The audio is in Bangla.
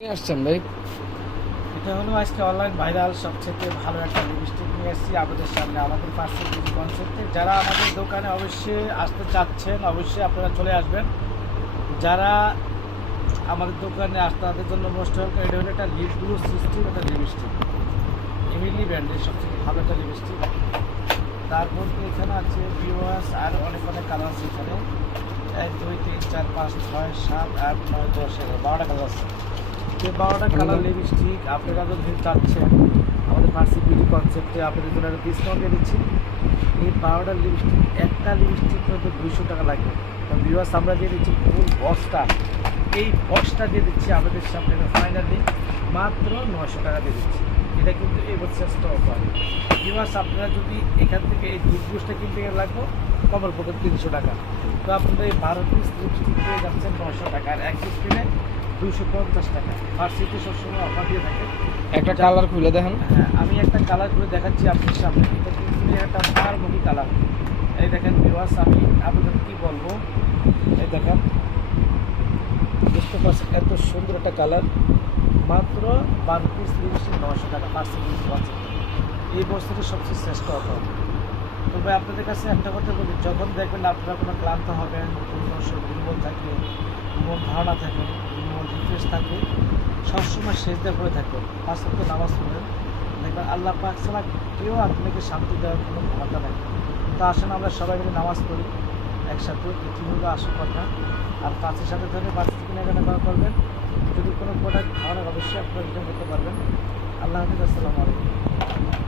আসছেন ভাই? এটা হলো আজকে অনলাইন ভাইরাল সবচেয়ে ভালো একটা লিপস্টিক নিয়ে এসেছি আপনাদের সামনে, আমাদের পাশে কনসেপ্টে যারা আমাদের দোকানে অবশ্যই আসতে চাচ্ছেন, অবশ্যই আপনারা চলে আসবেন। যারা আমাদের দোকানে আসতে, তাদের জন্য মোস্ট ওয়েলকাম এটা হলো একটা লিপ গ্লো সিস্টেম একটা লিপস্টিক এমিলি ব্র্যান্ডের সবথেকে ভালো একটা লিপস্টিক তারপর এখানে আছে ভিওয়াস আর অনেক অনেক কালার আছে এখানে। এক, দুই, তিন, চার, পাঁচ, ছয়, সাত, আট, নয়, দশ, এগারো, বারোটা কালার আছে। যে বারোটা কালার লিপস্টিক আপনারা যদি চাচ্ছেন। আমাদের ফার্সি বিউটি কনসেপ্টে আপনাদের জন্য একটা ডিসকাউন্ট দিচ্ছি। এই বারোটা লিপস্টিক একটা লিপস্টিক হয়তো দুইশো টাকা লাগবে। কারণ ভিউয়ার্স আমরা দিয়ে দিচ্ছি ফুল বক্সটা এই বক্সটা দিয়ে দিচ্ছি আমাদের সামনে ফাইনালি মাত্র নশো টাকা দিয়ে দিচ্ছি। এটা কিন্তু বছর স্টক অফার ভিউয়ার্স আপনারা যদি এখান থেকে এই দুধ কিনতে গেলে লাগবে কমল পক্ষে তিনশো টাকা। তো আপনারা এই বারো পিস লিপস্টিক পেয়ে যাচ্ছেন নশো টাকা। আর এক পিস কিনে দুশো পঞ্চাশ টাকা। ফার্সিতে সবসময় অফার দিয়ে থাকে। একটা কালার খুলে দেখেন। হ্যাঁ আমি একটা কালার করে দেখাচ্ছি আপনার সামনে। এটা কিন্তু একটা মারমুখী কালার এই দেখেন ভিওয়ার্স আমি আপনাদের কি বলব? এই দেখেন। বুঝতে পারছেন এত সুন্দর একটা কালার মাত্র বারো পিস লিপস্টিক নশো টাকা পার্সেন্ট এই বছরের সবচেয়ে শ্রেষ্ঠ অফার। তবে আপনাদের কাছে একটা কথা বলি যখন দেখবেন আপনারা কোনো ক্লান্ত হবেন কোনো দুর্বল থাকবে মন ধারণা থাকে, মন রিফ্রেশ থাকে, সবসময় সেজদা করে থাকবেন পাঁচ ওয়াক্ত নামাজ পড়েন দেখবেন আল্লাহ পাক ছাড়া কেউ আপনাকে শান্তি দেওয়ার কোনো ক্ষমতা নেই। তো আসেন আমরা সবাই মিলে নামাজ পড়ি, একসাথে এটি হলো আসল কথা। আর পাঁচের সাথে ধরে পাঁচ কেনাকাটা করা করবেন। যদি কোনো প্রোডাক্ট ভালো অবশ্যই আপনারা রিটার্ন করতে পারবেন। আল্লাহ হাফিজ, আসসালামু আলাইকুম।